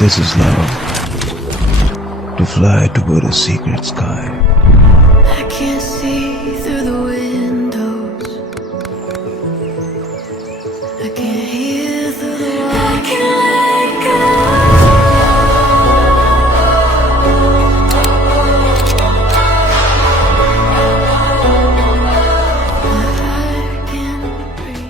This is love. To fly toward a secret sky. I can't see through the windows. I can't hear through the walls. I can't let go. My heart can't breathe.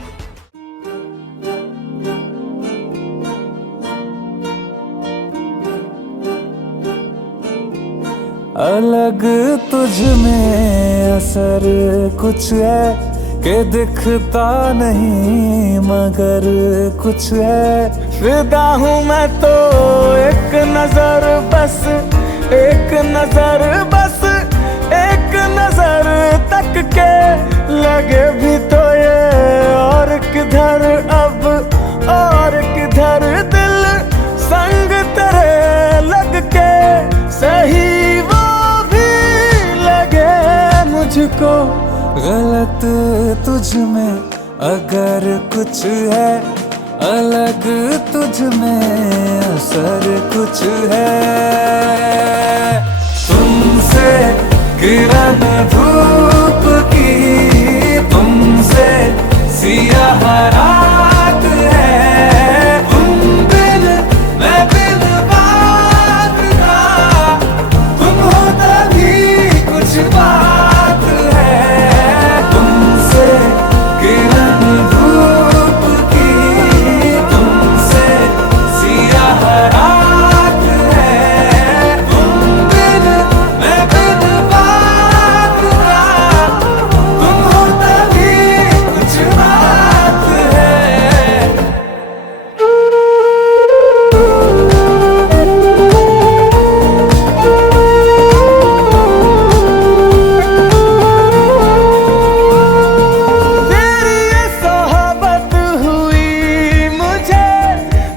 अलग तुझ में असर कुछ है कि दिखता नहीं मगर कुछ है। फिदा हूँ मैं तो एक नजर बस, एक नजर बस, एक नजर तक के लगे भी तो ये और किधर अब और किधर दिल संग तेरे लग के सही मुझको गलत तुझ में अगर कुछ है, अलग तुझ में असर कुछ है। तुमसे किरण धूप की, तुमसे सियाह रात है। तुम बिन मैं बिन बात का, तुम हो तभी कुछ बात।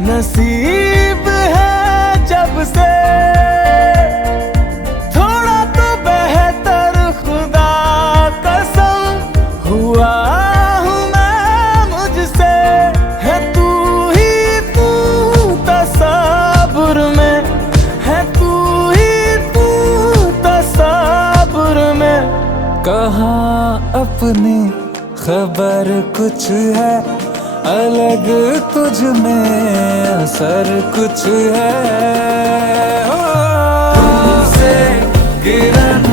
नसीब है जब से थोड़ा तो बेहतर, खुदा कसम हुआ हूँ मैं मुझसे। है तू ही तू तसव्वुर में, है तू ही तू तसव्वुर में। कहाँ अपनी खबर कुछ है, अलग तुझ में असर कुछ है। तुमसे किरण